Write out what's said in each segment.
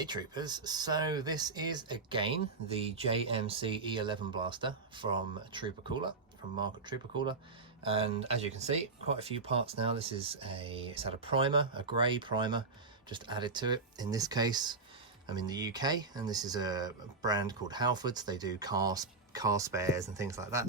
Hey troopers, so this is again the JMC E-11 Blaster from Trooper Cooler, from Market Trooper Cooler, and as you can see, quite a few parts now. It's had a primer, a grey primer, just added to it. In this case, I'm in the UK, and this is a brand called Halfords. They do car spares and things like that.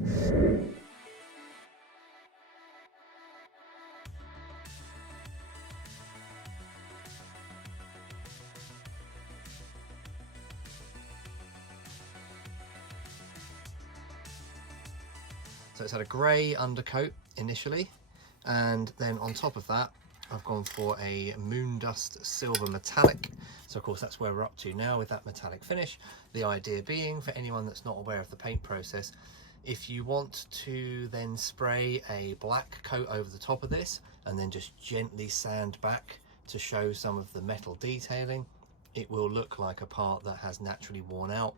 So it's had a grey undercoat initially, and then on top of that I've gone for a Moondust silver metallic. So of course that's where we're up to now with that metallic finish. The idea being, for anyone that's not aware of the paint process, if you want to then spray a black coat over the top of this and then just gently sand back to show some of the metal detailing, it will look like a part that has naturally worn out,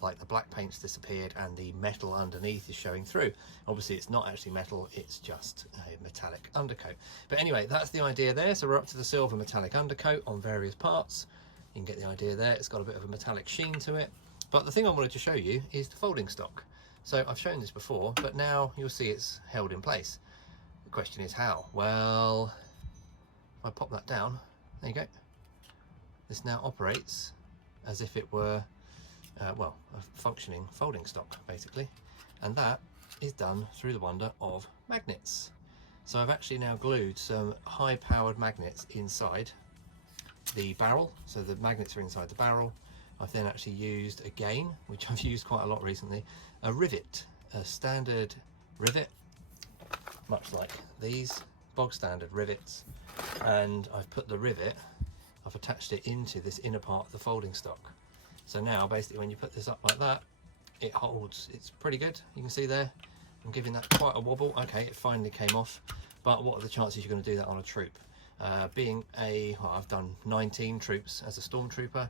like the black paint's disappeared and the metal underneath is showing through. Obviously it's not actually metal, it's just a metallic undercoat. But anyway, that's the idea there. So we're up to the silver metallic undercoat on various parts. You can get the idea there. It's got a bit of a metallic sheen to it. But the thing I wanted to show you is the folding stock. So I've shown this before, but now you'll see it's held in place. The question is how? Well, if I pop that down, there you go. This now operates as if it were, well, a functioning folding stock, basically. And that is done through the wonder of magnets. So I've actually now glued some high-powered magnets inside the barrel. So the magnets are inside the barrel. I've then actually used, again, which I've used quite a lot recently, a rivet, a standard rivet, much like these, bog standard rivets. And I've put the rivet, I've attached it into this inner part of the folding stock. So now basically when you put this up like that, it holds. It's pretty good. You can see there, I'm giving that quite a wobble. Okay, it finally came off, but what are the chances you're going to do that on a troop? Well, I've done 19 troops as a stormtrooper,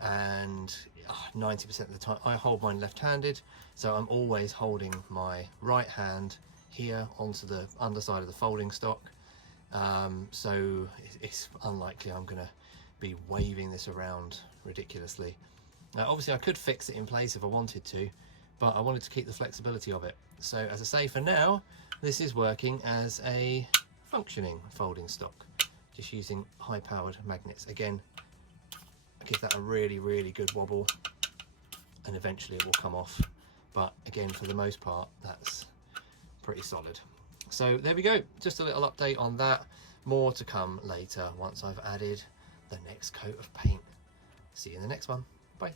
and 90% of the time I hold mine left-handed, so I'm always holding my right hand here onto the underside of the folding stock. So it's unlikely I'm going to be waving this around ridiculously. Obviously I could fix it in place if I wanted to, but I wanted to keep the flexibility of it. So as I say, for now this is working as a functioning folding stock, just using high-powered magnets. Again, I give that a really good wobble and eventually it will come off, but again, for the most part that's pretty solid. So there we go, just a little update on that. More to come later once I've added the next coat of paint. See you in the next one. Bye.